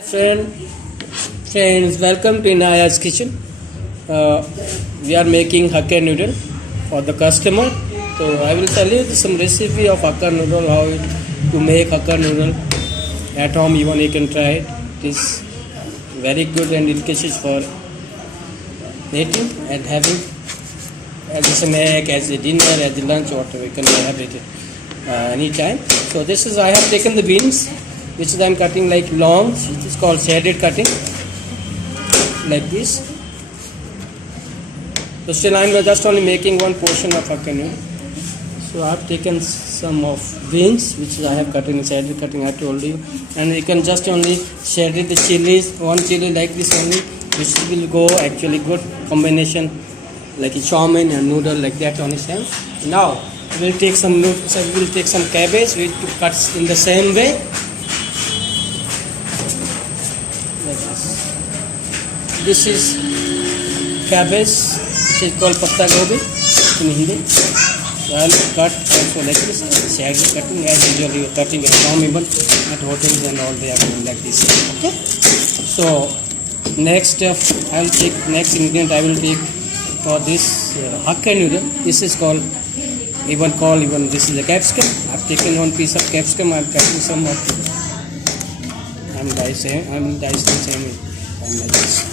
Friends, welcome to Inaya's kitchen. We are making hakka noodle for the customer. So I will tell you some recipe of hakka noodle, how to make hakka noodle at home. Even you can try it. It is very good and delicious for eating and having as a snack, as a dinner, as a lunch, whatever. You can have it anytime. So this is I have taken the beans, which I am cutting like longs. It is called shaded cutting, like this. So still I am just only making one portion of hakka noodle. So I have taken some of beans, which I have cut in shaded cutting. I told you, and you can just only shade the chilies. One chili like this only, which will go actually good combination, like a chow mein and noodle like that only same. Now we will take some noodles. We will take some cabbage. We will cut in the same way. This is cabbage, which is called patta gobi in Hindi. So I will cut also like this, shaggy cutting as usual. You are cutting at home even at hotels and all, they are doing like this. Okay. So next step, I will take next ingredient. I will take for this hakka noodle. This is called even this is a capsicum. I have taken one piece of capsicum. I am cutting some of. I am dicing same like this.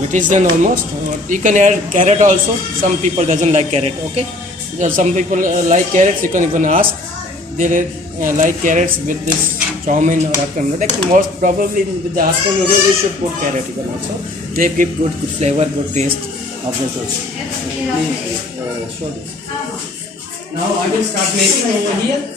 It is done almost. You can add carrot also. Some people doesn't like carrot. Okay, some people like carrots. You can even ask. They like carrots with this chow mein or hakka noodle. Like most probably with the hakka noodle, we should put carrot even also. They give good flavor, good taste of the sauce. Please show this. Now I will start making over here.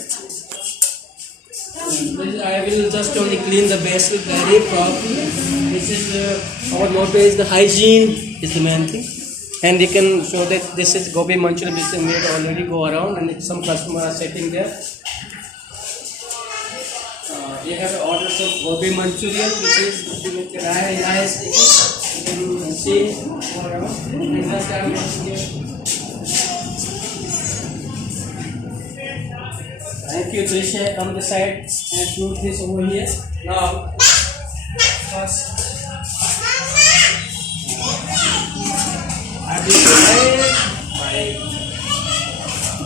I will just only clean the vessel very properly. This is our motto is the hygiene is the main thing. And you can show that this is gobi manchurian which is made already go around, and some customers are sitting there. We have ordered some gobi manchurian which is nice. You can see whatever. And just I am making here. Thank you, Trisha. Come the side and shoot this over here. Now, first, I will my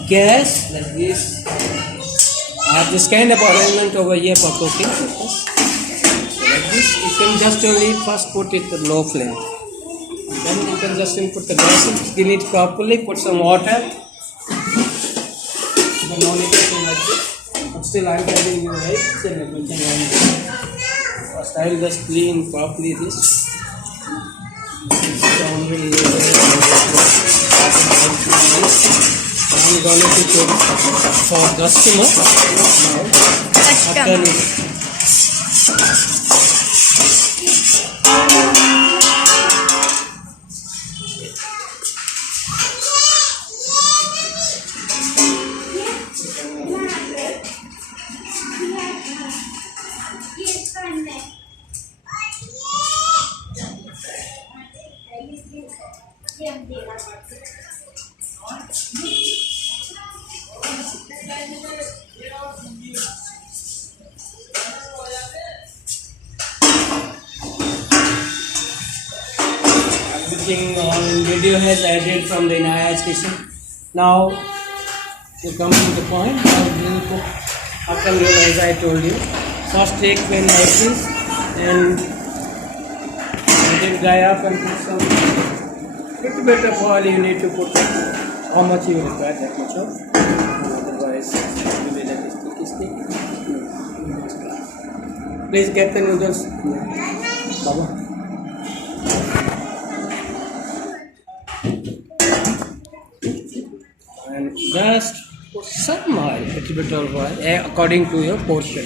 gas like this. I have this kind of arrangement over here for cooking. So like this, you can just only first put it to low flame. Then you can just put the gas in, clean it properly, put some water. No need to do like this. But still I am telling you right. First I will just clean properly this. I'm going to put for customer now. Everything on video has added from the Inaya's kitchen. Now we come to the point. Now we will cook hakka noodle as I told you. First take pan like this and let it dry up and put some little bit of oil. You need to put how much you require, that much of. Otherwise it will be like sticky. Please get the noodles. Baba. And just put some oil, a little bit of oil, according to your portion.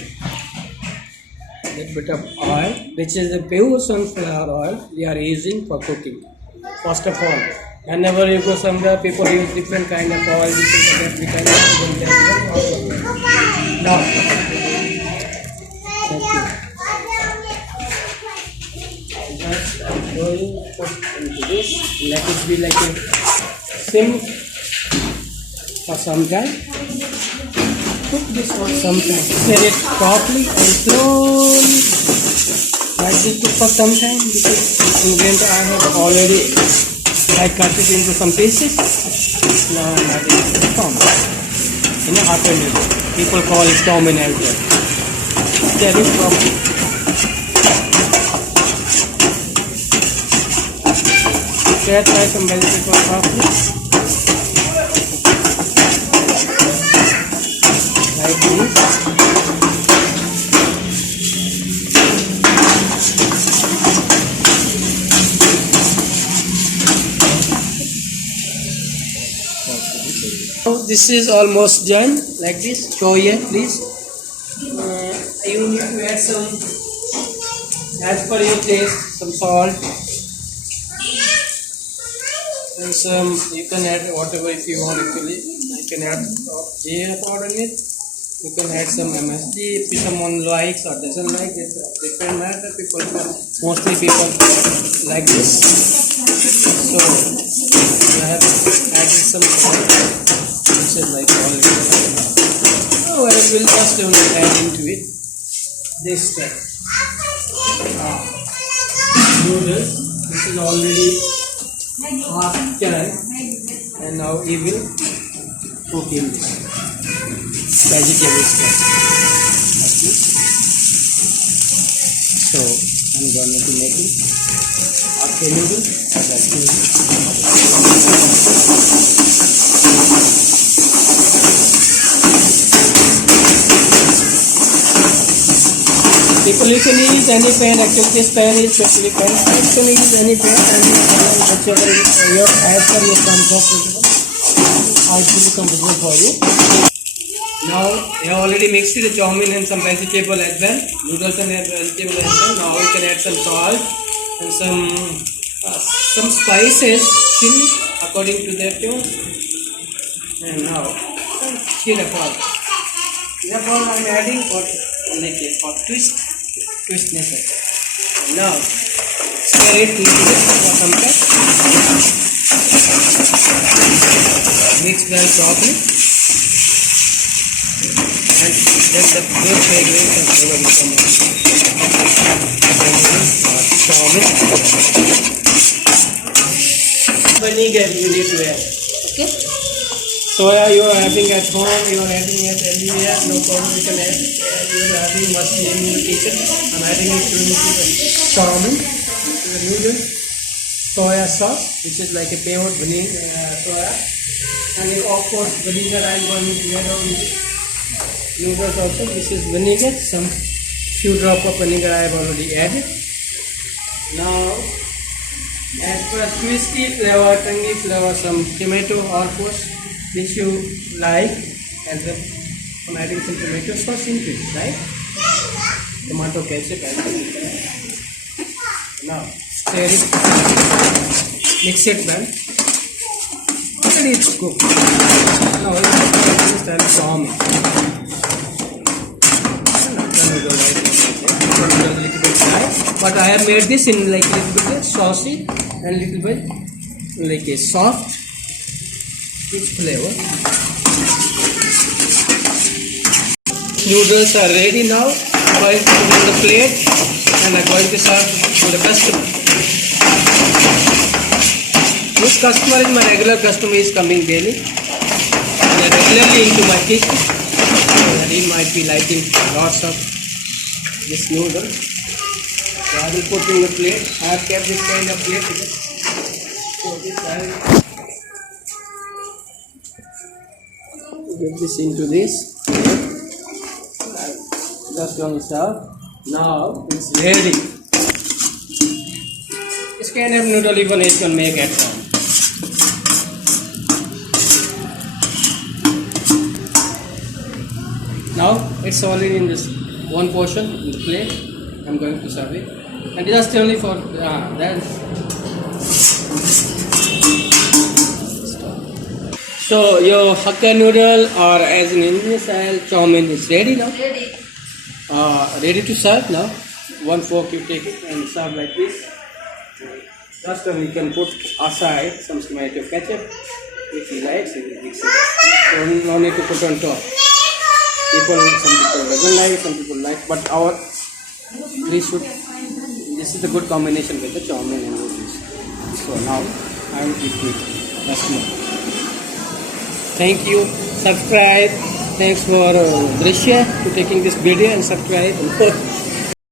A little bit of oil, which is the pure sunflower oil we are using for cooking. First of all, whenever you go somewhere, people use different kind of oil. This is every kind of oil. Now, just I'm going to put into this. Let it be like a sim for some time. cook this for some time. Stir it properly and slowly. Let this cook for some time because this ingredient I have already cut it into some pieces. Now I'm adding tom in a hot noodle. People call it tom in as well. Stir it properly. Stir fry some vegetables properly. Like this. This is almost done. Like this. Show here, please. You need to add some, as per your taste, some salt and some. You can add whatever if you want. Actually, you can add GA powder in it. You can add some MSG if someone likes or doesn't like. It's a different matter. Mostly people like this. So I have added some salt. This is like already. Oh, I will just only add into it this step. Noodles. This is already half done, and now we will cook in this vegetable stuff. Okay. So I'm going to make it after noodles. People, you can use any pan. Actually, this pan is specially pan. You can use any pan and whichever your as per your comfortable. How it will be comfortable for you. Now you have already mixed the chow mein and some vegetable as well. Noodles and vegetable as well. Now you can add some salt and some spices, chili according to their taste. And now some chili powder. Chili powder I am adding for twistness. Now stir it little bit for some time. Mix well properly, and then the good fragrance and flavor will come out. Vinegar you need to add. Okay. Soya you are having at home, you are adding it anywhere, no problem, you can add. You are having must be in your kitchen. I'm adding it to the chow mein, to the noodles, soya sauce, which is like a pure vinegar, soya, and of course vinegar I am going to add on noodles also. This is vinegar, some few drop of vinegar I have already added. Now, as for twisty flavor, tangy flavor, some tomato or course which you like, and then I'm adding some tomato sauce into it, right? Tomato ketchup. Now stir it, mix it well. Already it's cooked. Now we will start warming. But I have made this in like a little bit saucy and little bit like a soft rich flavor. Noodles are ready now. I'm going to put on the plate and I'm going to serve to the customer. This customer is my regular customer, is coming daily. They are regularly into my kitchen. And he might be liking lots of this noodle. So I will put in the plate. I have kept this kind of plate. So this I will get this into this. Just going to serve. Now it's ready. This kind of noodle even you can make at home. Now it's already in this one portion in the plate. I'm going to serve it, and just only for that. So your hakka noodle, or as in Indian style chow mein, is ready now. Ready to serve now. One fork you take it and serve like this. Just only you can put aside some tomato ketchup if you like. So you mix it. So no need to put on top. People, some people doesn't like, some people like, but our we should. This is a good combination with the chowmein and noodles. So now I will eat with customer. Thank you. Subscribe. Thanks for Drishya to taking this video and subscribe.